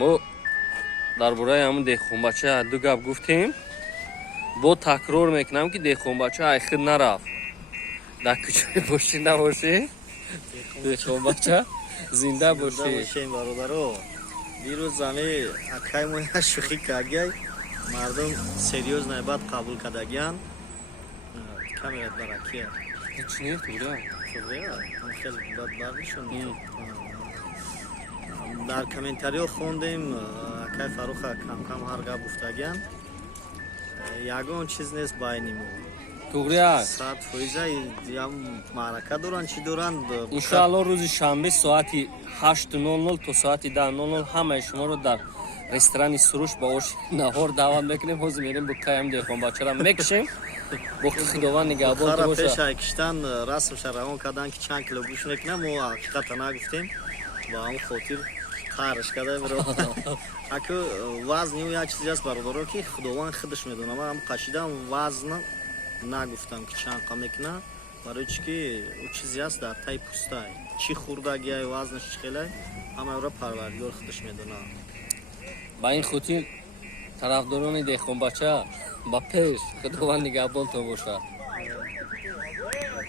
мо дар бораи ҳамун деҳқонбача ду гап гуфтем. бо такрор мекунам ки деҳқонбача айхир нарафт. дар кӯчаи бошӣ набошӣ. деҳқонбача зинда бошӣ. бошем бародаро. дирӯз заме акай мо шӯхӣ кардгай. мардум серьёзно бад қабул кардагиян. камерат баракия. Чи не тугра? Тугра. Хеле бад бармишон. дар комментариё хондем акай Фаруха кам ҳар гап гуфтагиян. ягон чиз нест байни мо. Тугра. 100% ям маърака доранд чи доранд. иншоалло рӯзи шанбе соати 8:00 то соати 10:00 ҳамаи шуморо дар ресторани суруш ба ош наҳор даъват мекунем. ҳозир мерем бо каям деҳқонбачаро мекушем. бо худованд нигоҳбон хара боша. пешай киштан расмша равон кардан ки чанд кило гӯшт мекунам. мо ҳақиқата нагуфтем. ба ҳамон хотир қарш када меро. аку вазн ё як чизе аст бародаро ки худованд худаш медона. ман қашидам вазн нагуфтам ки чанд қа мекуна. барои чи ки у чизе аст дар таи пӯстай. чӣ хурдагиай вазнаш чӣ хелай ҳамаёро парвардигор худаш медона. ба ин хотир тарафдорони деҳқонбача ба пеш. худованд нигоҳбонтон бошад.